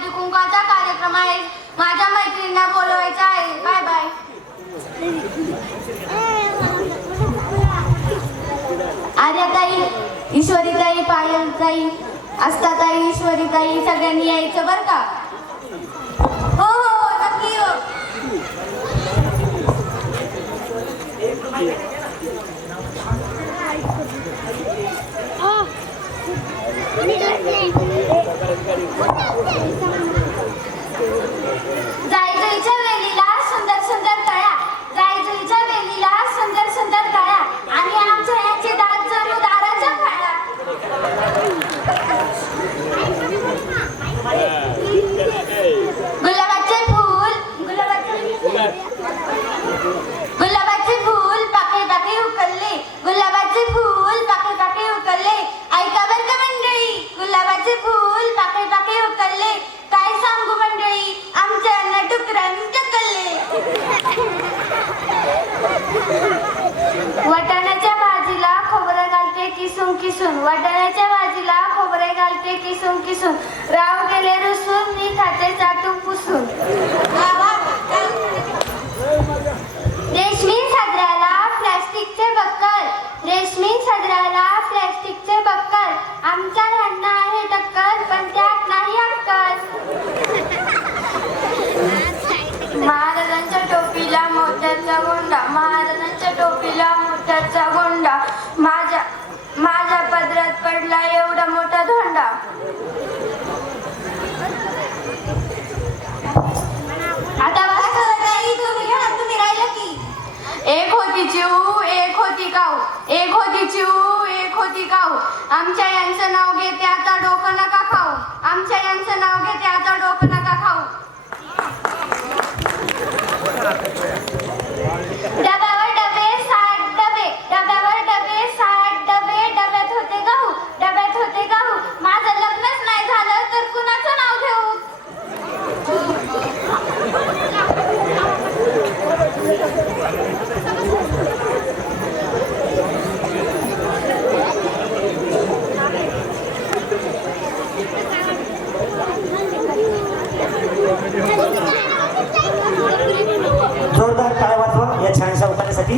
हळदी कुंकवाचा कार्यक्रम आहे. माझ्या मैत्रिणींना बोलवायचं आहे. Bye bye. आर्याताई, ईश्वरीताई, पायलताई, आस्थाताई, ईश्वरीताई सगळ्यांनी यायचं बरं का? हो हो हो, नक्की हो. जायजुईच्या वेलीला सुंदर सुंदर कळ्या, जायजुईच्या वेलीला सुंदर सुंदर कळ्या आणि आमच्या यांचे दात जणू दाराच्या फळ्या. गुलाबाचे फूल, गुलाबाचे फूल पाकळी पाकळी उकलले, गुलाबाचे फूल पाकळी पाकळी उकलले. ऐका बरं का मंडळी, गुलाबाचे फूल पाकळी पाकळी उकलले. काय सांगू मंडळी, आमच्या यांना डुकरांनी ढकलले. वाटाण्याच्या भाजीला खोबरं घालते किसून किसून, वाटाण्याच्या भाजीला खोबरे घालते किसून किसून. राव गेले रुसून, मी खाते चाटून पुसून. रेशमी सदऱ्याला प्लॅस्टिकचे बक्कल, रेशमी सदऱ्याला प्लॅस्टिकचे बक्कल. आमच्या ह्यांना आहे टक्कल, पण त्यात नाही अक्कल. महाराजांच्या टोपीला मोत्याचा गोंडा, महाराजांच्या टोपीला मोत्याचा गोंडा. माझ्या पदरात पडला एवढा मोठा धोंडा. आता तुम्ही राहिलं की. एक होती चिऊ, एक होती काऊ, एक होती चिऊ, एक होती काऊ. आमच्या यांचं नाव घेते आता डोकं नका खाऊ, आमच्या यांचं नाव घेते आता डोकं नका खाऊ. डब्यावर डबे 60 डबे, डब्यावर डबे 60 डबे. डब्यात होते गहू, डब्यात होते गहू. माझं लग्नच नाही झालं तर कुणाचं नाव घेऊ. जोरदार टाळ्या वाजवा या छानशा उपन्यासासाठी.